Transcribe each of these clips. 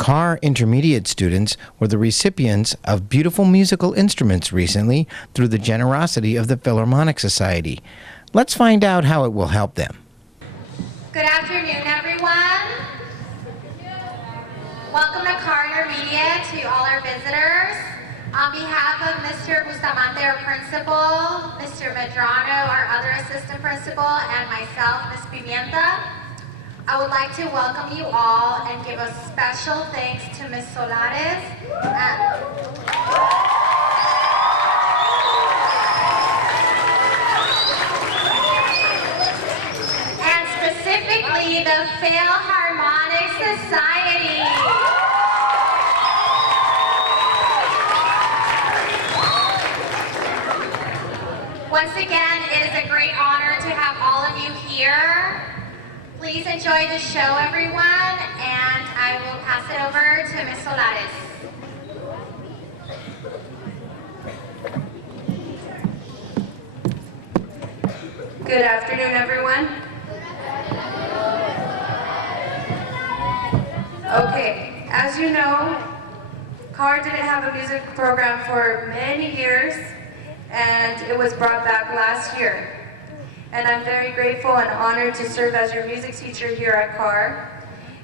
Carr Intermediate students were the recipients of beautiful musical instruments recently through the generosity of the Philharmonic Society. Let's find out how it will help them. Good afternoon, everyone. Welcome to Carr Intermediate, to all our visitors. On behalf of Mr. Bustamante, our principal, Mr. Medrano, our other assistant principal, and myself, Ms. Pimienta, I would like to welcome you all and give a special thanks to Ms. Solares and specifically the Philharmonic Society. Once again, it is a great honor to have all of you here. Please enjoy the show, everyone, and I will pass it over to Ms. Solares. Good afternoon, everyone. Okay, as you know, Carr didn't have a music program for many years, and it was brought back last year. And I'm very grateful and honored to serve as your music teacher here at Carr.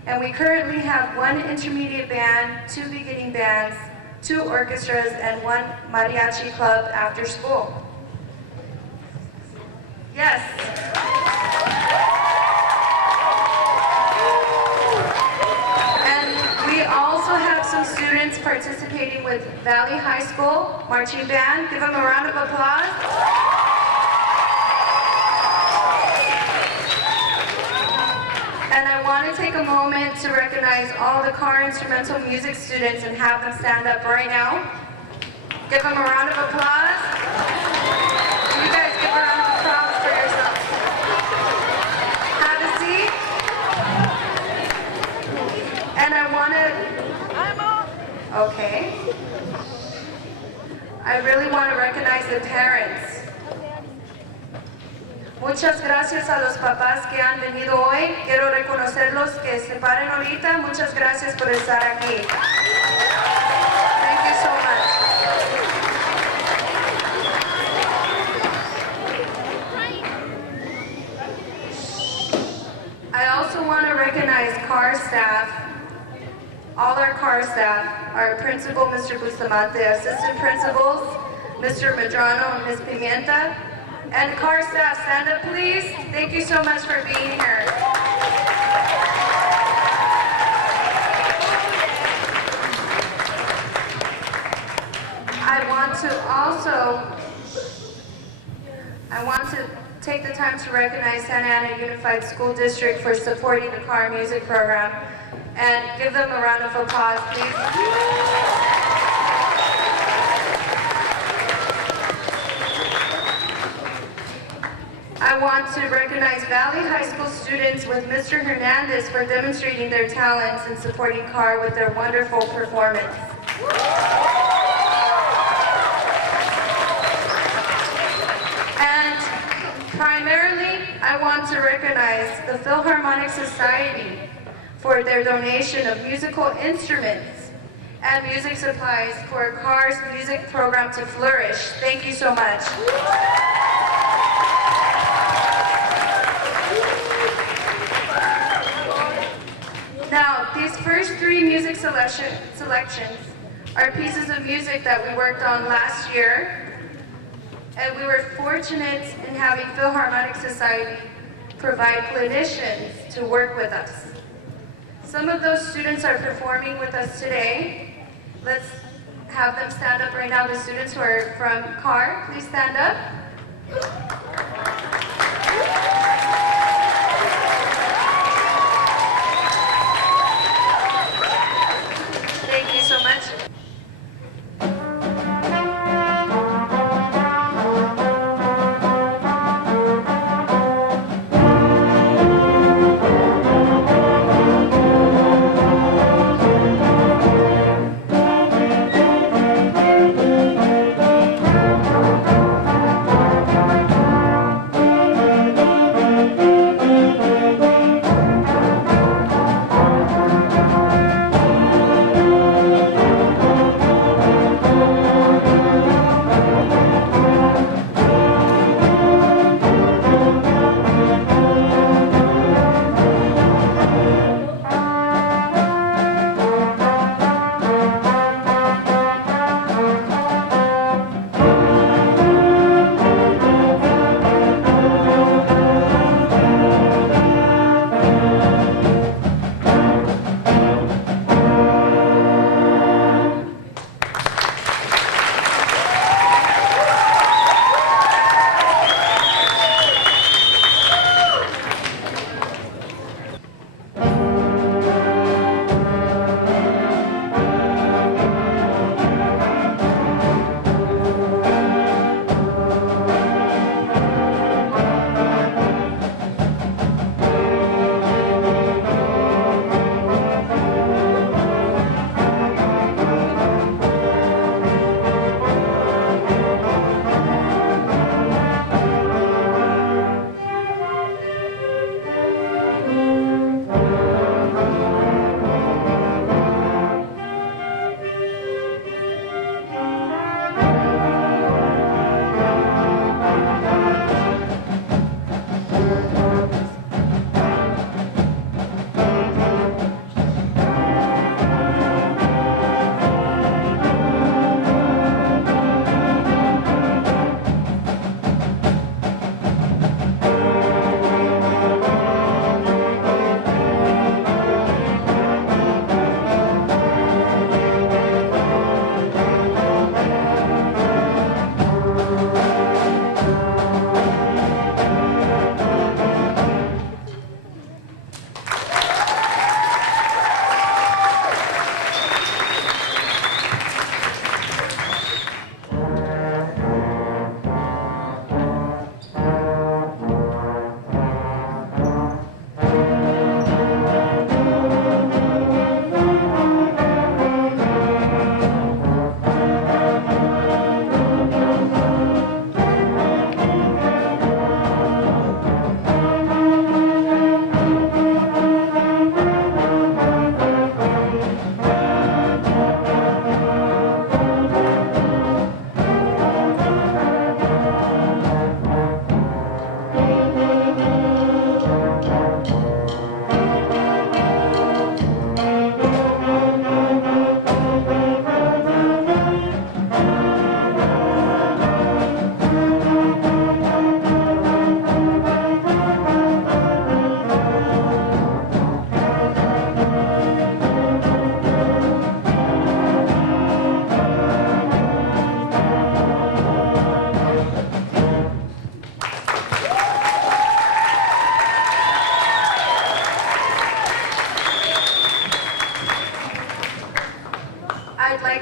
And we currently have 1 intermediate band, 2 beginning bands, 2 orchestras, and 1 mariachi club after school. Yes. And we also have some students participating with Valley High School marching band. Give them a round of applause. And I want to take a moment to recognize all the Carr Instrumental music students and have them stand up right now. Give them a round of applause. You guys give a round of applause for yourselves. Have a seat. And I want to... Okay. I really want to recognize the parents. Muchas gracias a los papás que han venido hoy. Quiero reconocerlos que se paren ahorita. Muchas gracias por estar aquí. Thank you so much. I also want to recognize Carr staff, all our Carr staff, our principal, Mr. Bustamante, assistant principals, Mr. Medrano and Ms. Pimienta. And Carr staff, stand up please. Thank you so much for being here. I want to take the time to recognize Santa Ana Unified School District for supporting the Carr Music Program and give them a round of applause, please. I want to recognize Valley High School students with Mr. Hernandez for demonstrating their talents and supporting Carr with their wonderful performance. And primarily, I want to recognize the Philharmonic Society for their donation of musical instruments and music supplies for Carr's music program to flourish. Thank you so much. Now, these first 3 music selections are pieces of music that we worked on last year, and we were fortunate in having Philharmonic Society provide clinicians to work with us. Some of those students are performing with us today. Let's have them stand up right now. The students who are from Carr, please stand up. Thank you so much.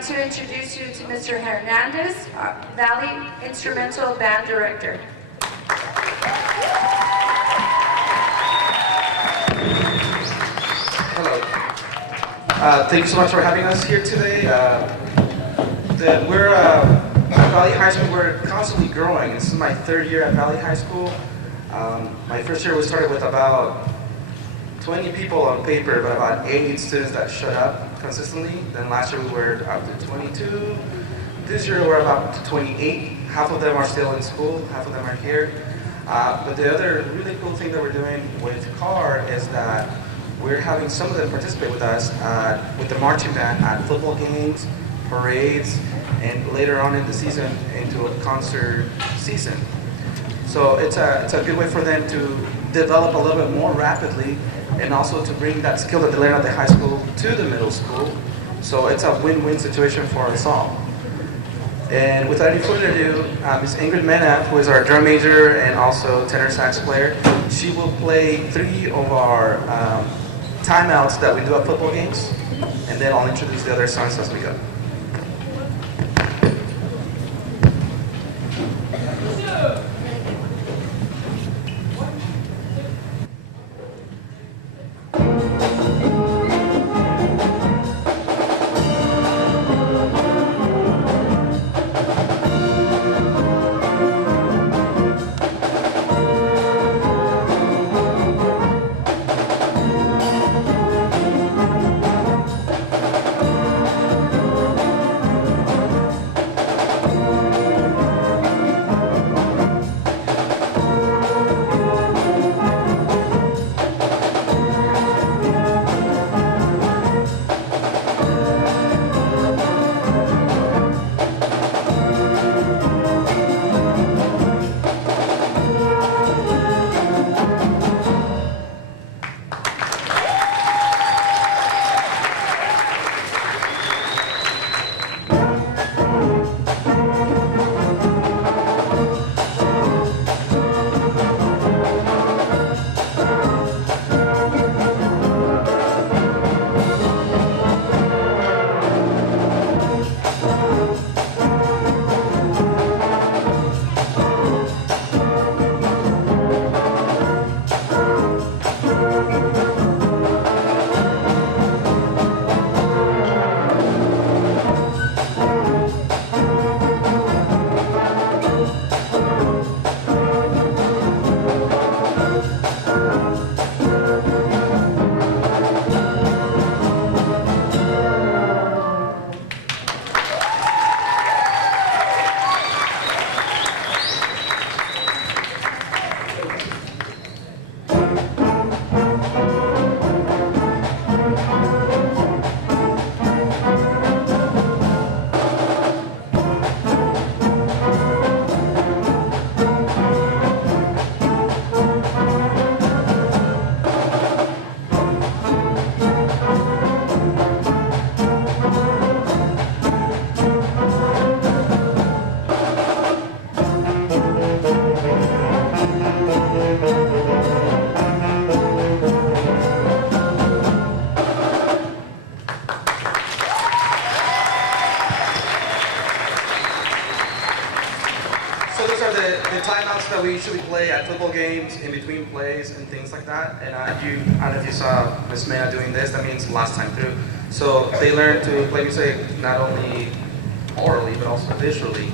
to introduce you to Mr. Hernandez, our Valley Instrumental Band Director. Hello. Thank you so much for having us here today. We're at Valley High School. We're constantly growing. This is my third year at Valley High School. My first year we started with about 20 people on paper, but about 8 students that showed up consistently. Then last year we were up to 22. This year we're about to 28. Half of them are still in school, half of them are here. But the other really cool thing that we're doing with Carr is that we're having some of them participate with us with the marching band at football games, parades, and later on in the season into a concert season. So it's a good way for them to develop a little bit more rapidly and also to bring that skill that they learn at the high school to the middle school. So it's a win-win situation for us all. And without any further ado, Ms. Ingrid Mena, who is our drum major and also tenor sax player, she will play 3 of our timeouts that we do at football games, and then I'll introduce the other songs as we go. So those are the timeouts that we usually play at football games, in between plays and things like that. And I don't know if you saw Miss Mena doing this, that means last time through. So they learn to play music not only orally, but also visually.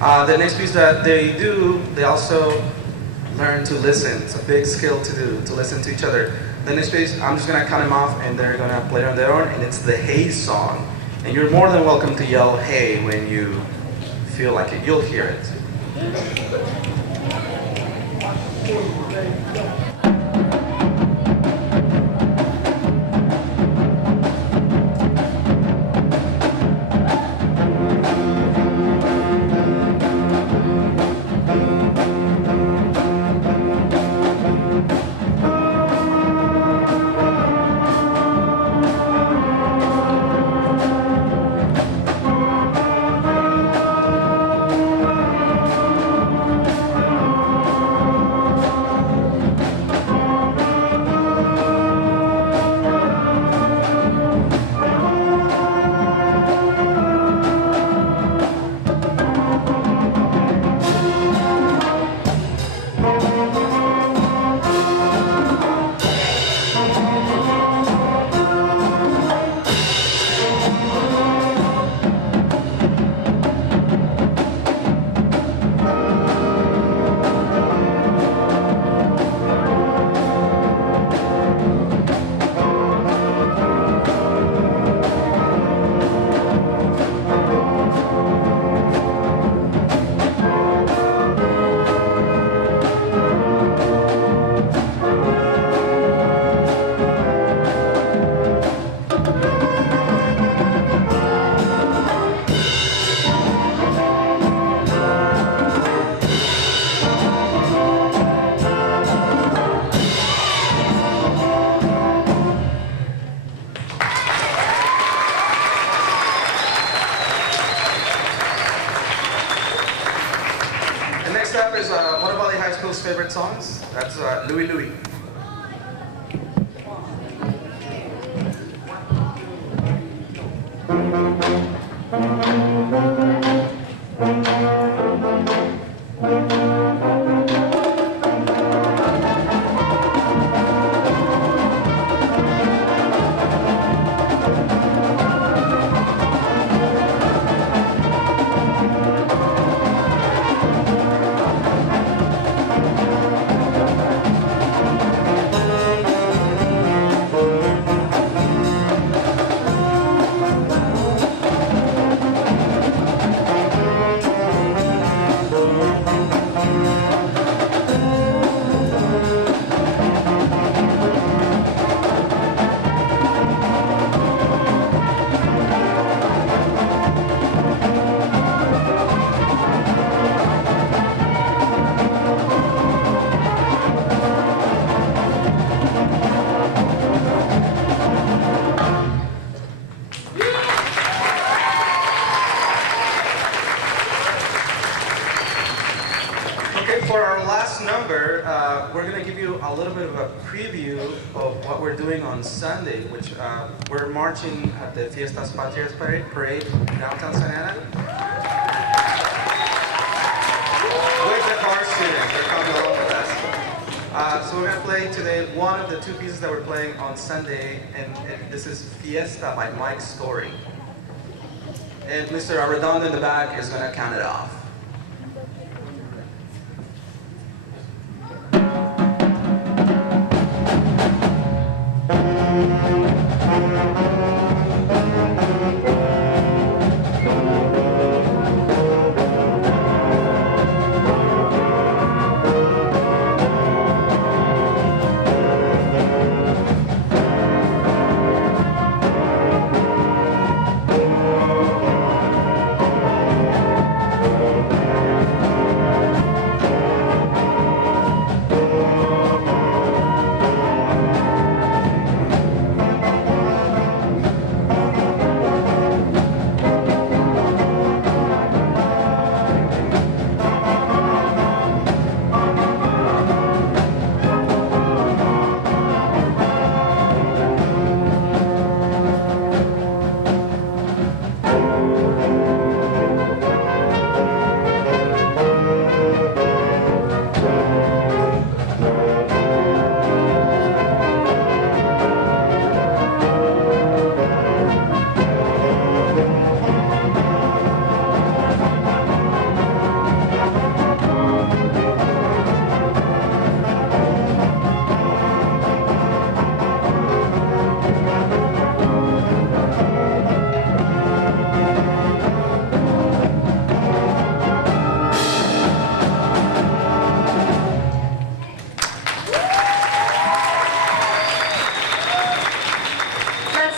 The next piece that they do, they also learn to listen. It's a big skill to do, to listen to each other. The next piece, I'm just gonna count them off and they're gonna play it on their own, and it's the Hey song. And you're more than welcome to yell hey when you feel like it. You'll hear it. is one of Valley High School's favorite songs. That's Louie Louie. For our last number, we're going to give you a little bit of a preview of what we're doing on Sunday, which we're marching at the Fiestas Patrias Parade downtown Santa Ana. With the Carr students, they're coming along with us. So we're going to play today one of the two pieces that we're playing on Sunday, and this is Fiesta by Mike Story. And Mr. Arredondo in the back is going to count it off.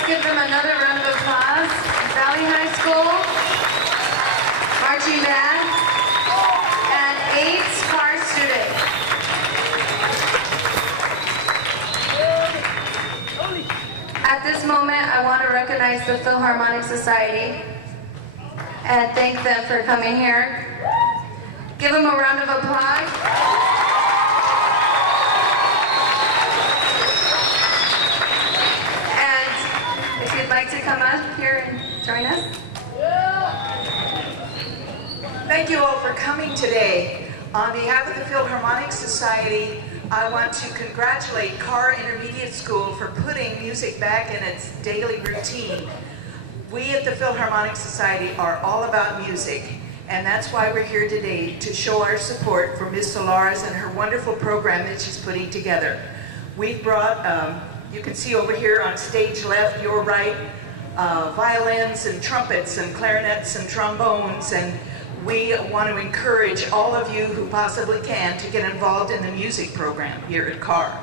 Give them another round of applause. Valley High School, marching band, and 8 Carr students. At this moment, I want to recognize the Philharmonic Society and thank them for coming here. Give them a round of applause. Like to come up here and join us? Thank you all for coming today. On behalf of the Philharmonic Society, I want to congratulate Carr Intermediate School for putting music back in its daily routine. We at the Philharmonic Society are all about music, and that's why we're here today, to show our support for Ms. Solares and her wonderful program that she's putting together. We've brought you can see over here on stage left, your right, violins and trumpets and clarinets and trombones, and we want to encourage all of you who possibly can to get involved in the music program here at Carr.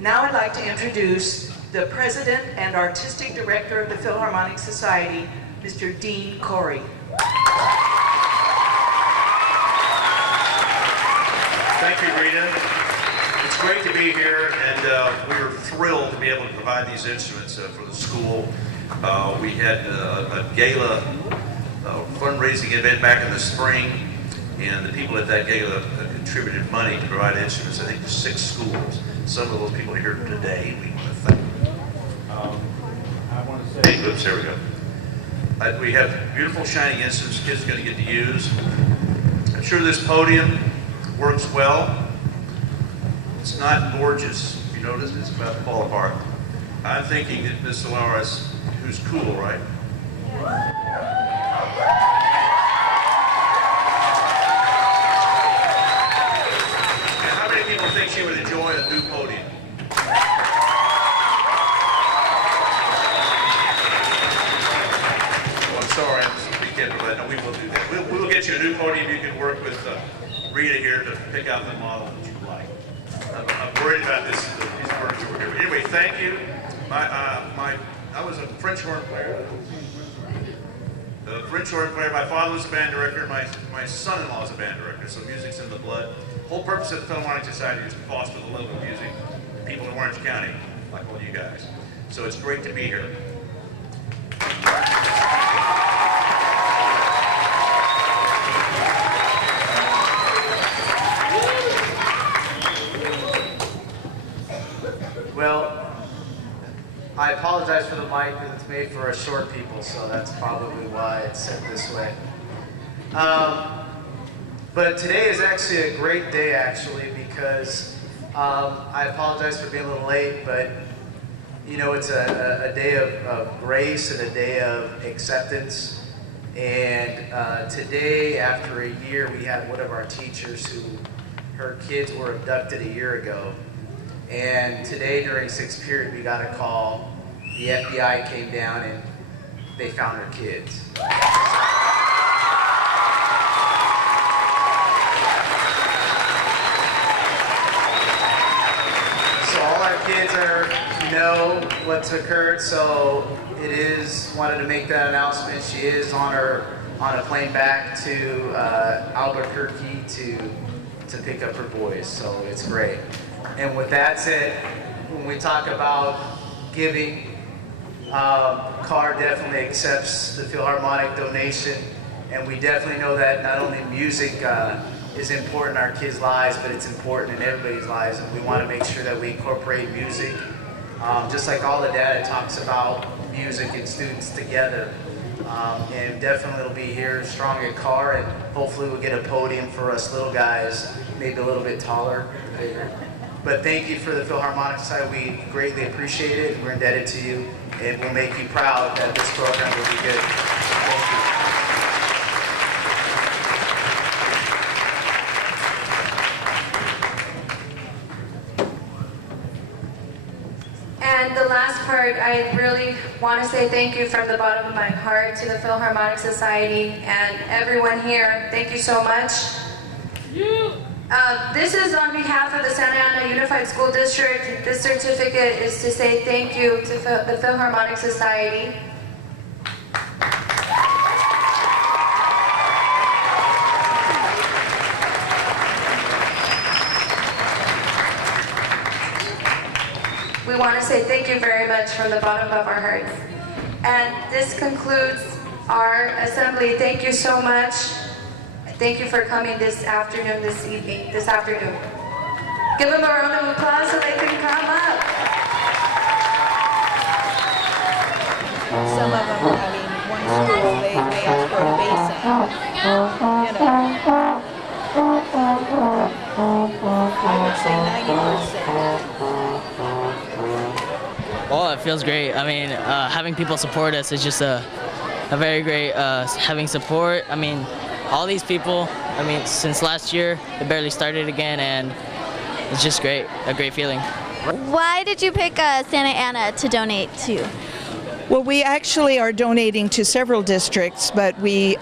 Now I'd like to introduce the President and Artistic Director of the Philharmonic Society, Mr. Dean Corey. Thank you, Rita. It's great to be here, and we are thrilled to be able to provide these instruments for the school. We had a gala fundraising event back in the spring, And the people at that gala contributed money to provide instruments, I think, to 6 schools. Some of those people are here today. We want to thank them. I want to say... Oops, there we go. We have beautiful, shiny instruments kids are going to get to use. I'm sure this podium works well. It's not gorgeous. If you notice, it's about to fall apart. I'm thinking that Miss Solares, who's cool, right? And how many people think she would enjoy a new podium? Oh, I'm sorry, I'm just being careful. No, we will do that. We will get you a new podium. You can work with Rita here to pick out the model that you like. I'm worried about these furniture over here. Anyway, thank you. I was a French horn player. The French horn player. My father was a band director. My son-in-law is a band director. So music's in the blood. The whole purpose of the Philharmonic Society is to foster the love of music. People in Orange County, like all you guys. So it's great to be here. Well, I apologize for the mic, but it's made for us short people, so that's probably why it's set this way. But today is actually a great day, actually, because I apologize for being a little late, but you know, it's a day of grace and a day of acceptance. And today, after a year, we had one of our teachers who, her kids were abducted a year ago. And today during 6th period, we got a call. The FBI came down and they found her kids. So all our kids know what's occurred, so it is, wanted to make that announcement. She is on a plane back to Albuquerque to pick up her boys, so it's great. And with that said, when we talk about giving, Carr definitely accepts the Philharmonic donation, and we definitely know that not only music is important in our kids' lives, but it's important in everybody's lives, and we want to make sure that we incorporate music, just like all the data talks about music and students together. And definitely it'll be here strong at Carr, and hopefully we'll get a podium for us little guys, maybe a little bit taller, bigger. But thank you for the Philharmonic Society. We greatly appreciate it. We're indebted to you, and we'll make you proud that this program will be good. Thank you. And the last part, I really want to say thank you from the bottom of my heart to the Philharmonic Society and everyone here. Thank you so much. This is on behalf of the Santa Ana Unified School District. This certificate is to say thank you to the Philharmonic Society. We want to say thank you very much from the bottom of our hearts. And this concludes our assembly. Thank you so much. Thank you for coming this afternoon, this evening, this afternoon. Give them a round of applause so they can come up. Some of them, I mean, one school, they ask for a basin. I would say 90%. Well, it feels great. I mean, having people support us is just a very great, having support. I mean, all these people, I mean, since last year, they barely started again, and it's just great, a great feeling. Why did you pick Santa Ana to donate to? Well, we actually are donating to several districts, but we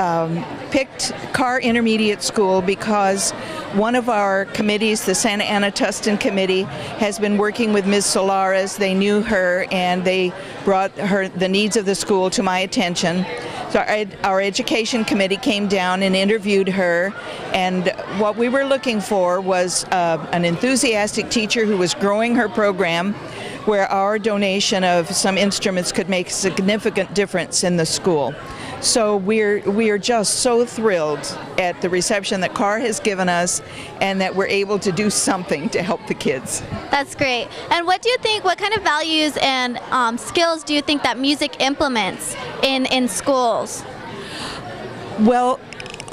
picked Carr Intermediate School because one of our committees, the Santa Ana Tustin Committee, has been working with Ms. Solares. They knew her, and they brought the needs of the school to my attention. So our education committee came down and interviewed her, and what we were looking for was an enthusiastic teacher who was growing her program, where our donation of some instruments could make a significant difference in the school. So we are just so thrilled at the reception that Carr has given us, and that we're able to do something to help the kids. That's great. And what kind of values and skills do you think that music implements in schools? Well,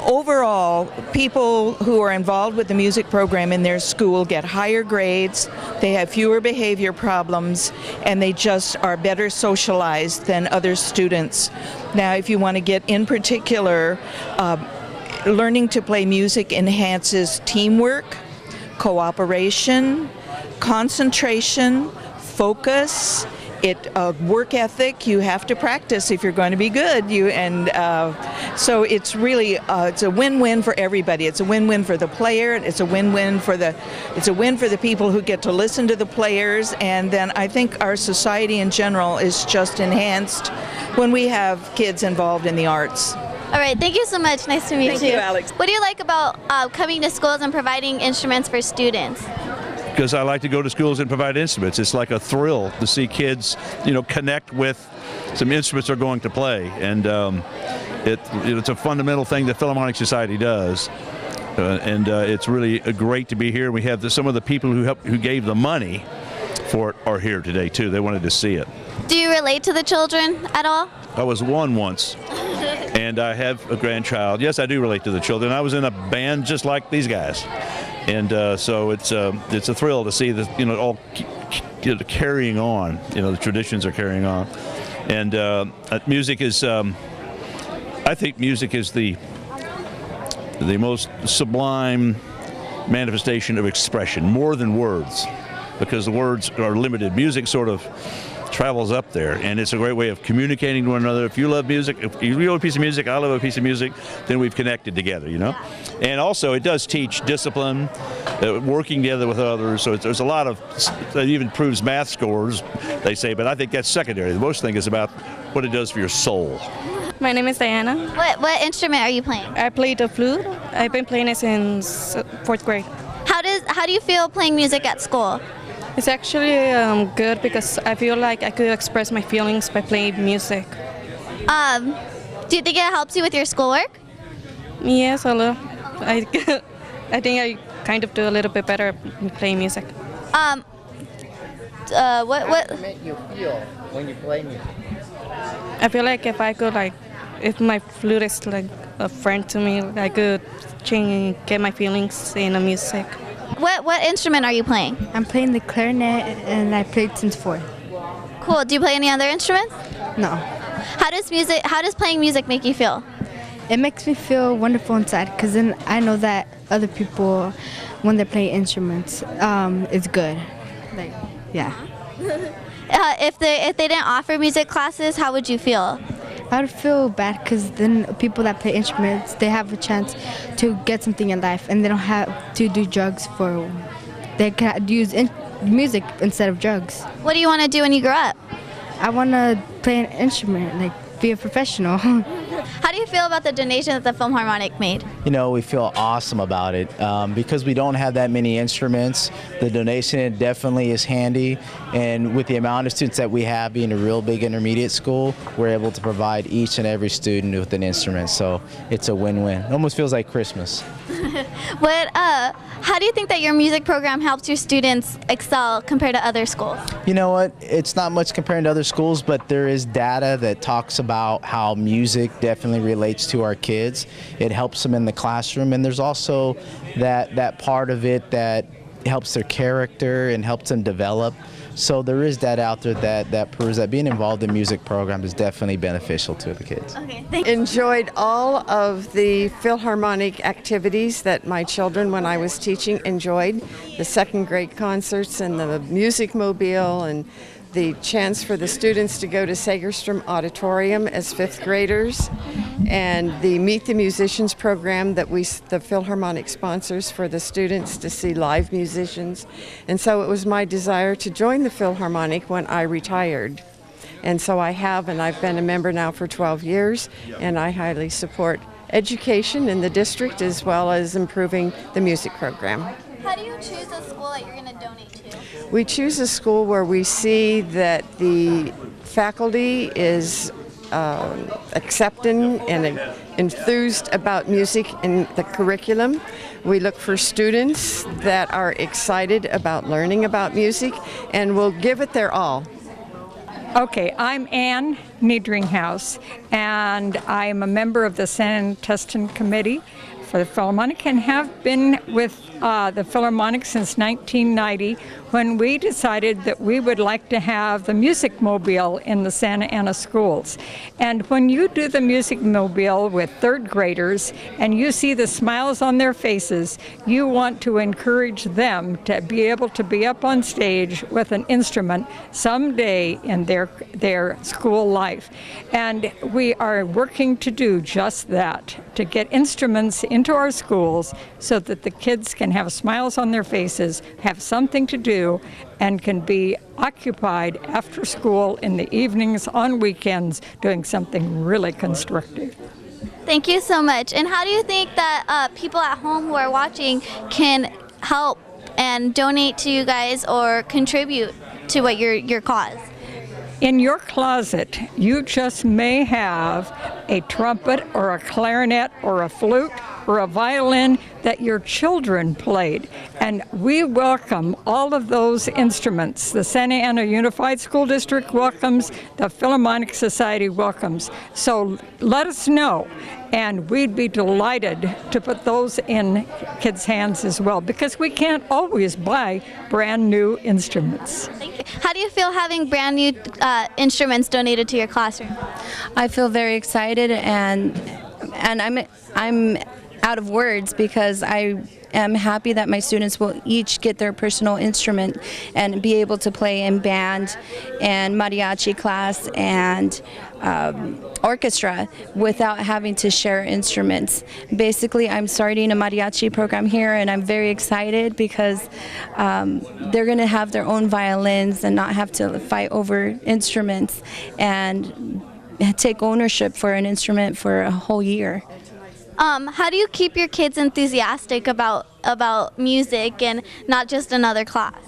overall, people who are involved with the music program in their school get higher grades, they have fewer behavior problems, and they just are better socialized than other students. Now, if you want to get in particular, learning to play music enhances teamwork, cooperation, concentration, focus, work ethic. You have to practice if you're going to be good. So it's really it's a win-win for everybody. It's a win-win for the player. It's a win-win for the people who get to listen to the players. And then I think our society in general is just enhanced when we have kids involved in the arts. All right, thank you so much. Nice to meet you. Thank you, Alex. What do you like about coming to schools and providing instruments for students? Because I like to go to schools and provide instruments. It's like a thrill to see kids, connect with some instruments they're going to play, and it's a fundamental thing that Philharmonic Society does, and it's really great to be here. We have some of the people who gave the money for it are here today too. They wanted to see it. Do you relate to the children at all? I was one once, and I have a grandchild. Yes, I do relate to the children. I was in a band just like these guys. And so it's a thrill to see this, all carrying on. The traditions are carrying on, and music is. I think music is the most sublime manifestation of expression, more than words, because the words are limited. Music sort of travels up there, and it's a great way of communicating to one another. If you love music, if you love a piece of music, I love a piece of music, then we've connected together, And also, it does teach discipline, working together with others. So there's a lot of, it even proves math scores, they say, but I think that's secondary. The most thing is about what it does for your soul. My name is Diana. What instrument are you playing? I play the flute. I've been playing it since 4th grade. How do you feel playing music at school? It's actually good because I feel like I could express my feelings by playing music. Do you think it helps you with your schoolwork? Yes, a little. I think I kind of do a little bit better in playing music. What make you feel when you play music? I feel like if my flute is like a friend to me, I could get my feelings in the music. What instrument are you playing? I'm playing the clarinet, and I played since 4. Cool. Do you play any other instruments? No. How does playing music make you feel? It makes me feel wonderful inside, because then I know that other people, when they play instruments, it's good. Yeah. If they didn't offer music classes, how would you feel? I would feel bad, because then people that play instruments, they have a chance to get something in life, and they don't have to do drugs they can use music instead of drugs. What do you want to do when you grow up? I want to play an instrument, be a professional. How do you feel about the donation that the Philharmonic made? We feel awesome about it because we don't have that many instruments. The donation definitely is handy, and with the amount of students that we have, being a real big intermediate school, we're able to provide each and every student with an instrument, so it's a win-win. It almost feels like Christmas. How do you think that your music program helps your students excel compared to other schools? You know what? It's not much compared to other schools, but there is data that talks about how music definitely relates to our kids. It helps them in the classroom, and there's also that part of it that helps their character and helps them develop. So there is that out there that proves that being involved in music programs is definitely beneficial to the kids. Okay, thank you. Enjoyed all of the Philharmonic activities that my children, when I was teaching, enjoyed. The 2nd grade concerts and the music mobile, and the chance for the students to go to Segerstrom Auditorium as 5th graders, and the Meet the Musicians program that the Philharmonic sponsors for the students to see live musicians. And so it was my desire to join the Philharmonic when I retired. And so I have, and I've been a member now for 12 years, and I highly support education in the district as well as improving the music program. How do you choose a school that you're going to donate to? We choose a school where we see that the faculty is accepting and enthused about music in the curriculum. We look for students that are excited about learning about music and will give it their all. Okay, I'm Ann Niedringhouse, and I am a member of the San Augustine Committee for the Philharmonic and have been with the Philharmonic since 1990, when we decided that we would like to have the Music Mobile in the Santa Ana schools. And when you do the Music Mobile with third graders and you see the smiles on their faces, you want to encourage them to be able to be up on stage with an instrument someday in their school life. And we are working to do just that, to get instruments into our schools so that the kids can have smiles on their faces, have something to do, and can be occupied after school in the evenings, on weekends, doing something really constructive. Thank you so much. And how do you think that people at home who are watching can help and donate to you guys or contribute to what your cause? In your closet, you just may have a trumpet or a clarinet or a flute or a violin that your children played. And we welcome all of those instruments. The Santa Ana Unified School District welcomes, the Philharmonic Society welcomes. So let us know, and we'd be delighted to put those in kids' hands as well, because we can't always buy brand new instruments. Thank you. How do you feel having brand new instruments donated to your classroom? I feel very excited, and I'm out of words, because I am happy that my students will each get their personal instrument and be able to play in band and mariachi class and orchestra without having to share instruments. Basically, I'm starting a mariachi program here, and I'm very excited because they're going to have their own violins and not have to fight over instruments and take ownership for an instrument for a whole year. How do you keep your kids enthusiastic about music and not just another class?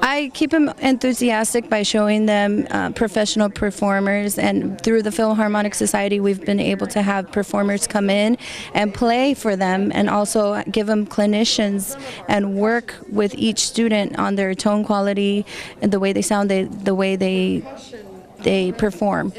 I keep them enthusiastic by showing them professional performers, and through the Philharmonic Society we've been able to have performers come in and play for them, and also give them clinicians and work with each student on their tone quality and the way they sound, the way they perform.